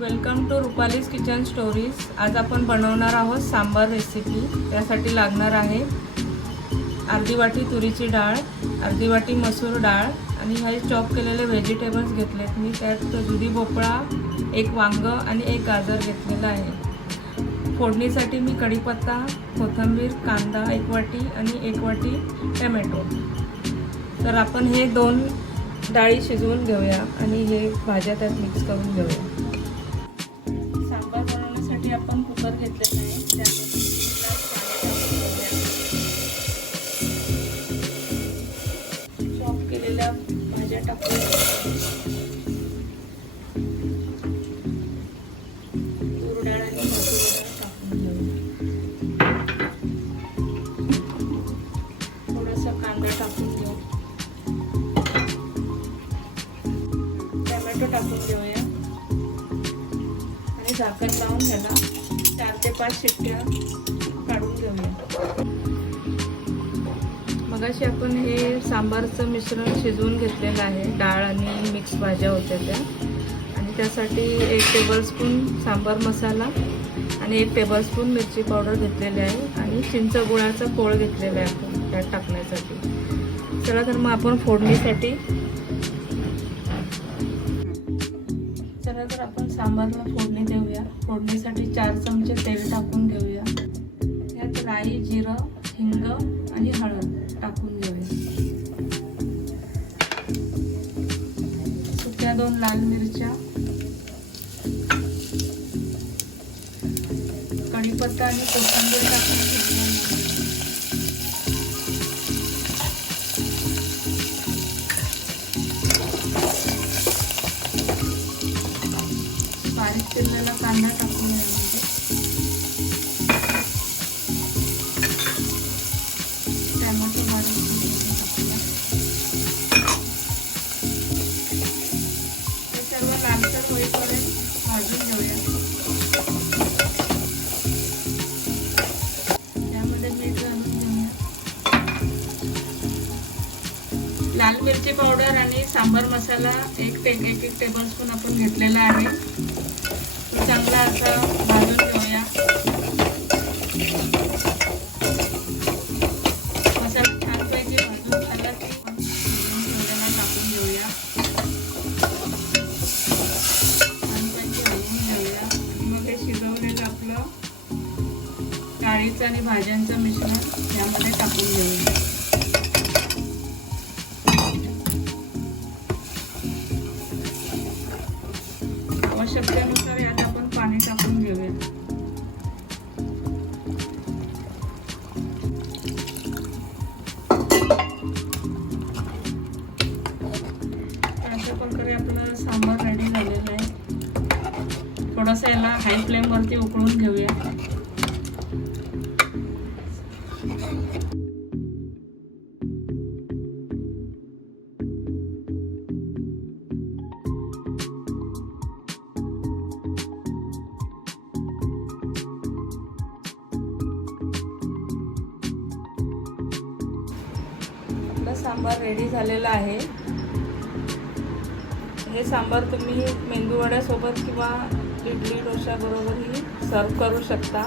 Welcome to Rupali's kitchen stories. आज आपण बनवणार आहोत सांबार रेसिपी। त्यासाठी लागणार आहे अर्धी वाटी तुरीची डाळ, अर्धी वाटी मसूर डाळ आणि हे चॉप केलेले व्हेजिटेबल्स घेतलेत मी। त्यात दुधी भोपळा, एक वांग आणि एक गाजर घेतलेला आहे। फोडणीसाठी मी कढीपत्ता, कोथिंबीर, कांदा 1 वाटी आणि 1 वाटी टोमॅटो। तर आपण हे 2 डाळी शिजवून घेऊया आणि हे भाज्या त्यात मिक्स करून घेऊया। सांबार बनवण्यासाठी आपण कुकर घेतलेला आहे, त्यामध्ये 3 ग्लास पाणी टाकून घेऊया। चॉप केलेल्या भाज्या टाकून तूर डाळ आणि मसूर डाळ टाकून घेऊया। थोडासा कांदा टाकून घेऊ, टोमॅटो टाकून घेऊया आणि झाकण लावून ह्याला 4 ते 5 शिट्ट्या काढून घेऊया। मगाशी आपण हे सांबारचं मिश्रण शिजवून घेतलेलं आहे। डाळ आणि मिक्स भाज्या होत्या त्या, आणि त्यासाठी 1 टेबलस्पून सांबार मसाला आणि 1 टेबलस्पून मिरची पावडर घेतलेली आहे आणि चिंच गुळाचा कोळ घेतलेला आहे आपण त्यात टाकण्यासाठी। चला तर मग आपण फोडणीसाठी आपण सांबारला फोडणी देऊया। फोडणीसाठी 4 चमचे तेल टाकून घेऊया। यात राई, जिरं, हिंग आणि हळद टाकून घेऊया। सुक्या 2 लाल मिरच्या, कढीपत्ता आणि कोथिंबीर टाकून घेऊया। बारीक चिरलेला कांदा टाकून घ्यायचा, टोमॅटो बारीक टाकूया। हे सर्व लालसर होईपर्यंत भाजून घेऊया। त्यामध्ये मीठ घालून घेऊया। लाल मिरची पावडर आणि सांबार मसाला 1 टेबलस्पून आपण घेतलेला आहे। चांगला असा भाजून घेऊया। मसाला छानपैकी भाजून झाला की ठेवलेला टाकून घेऊया। छानपैकी हलवून घेऊया आणि मग हे शिजवलेलं आपलं डाळीचं आणि भाज्यांचं मिश्रण यामध्ये टाकून घेऊया। आवश्यकतेनुसार यात आपण पाणी टाकून घेऊया। अशा प्रकारे आपलं सांबार रेडी झालेलं आहे। थोडंसं याला हाय फ्लेमवरती उकळून घेऊया। सांबार रेडी झालेला आहे। हे सांबार तुम्ही मेंदू वड्यासोबत किंवा इडली डोसा बरोबरही सर्व करू शकता।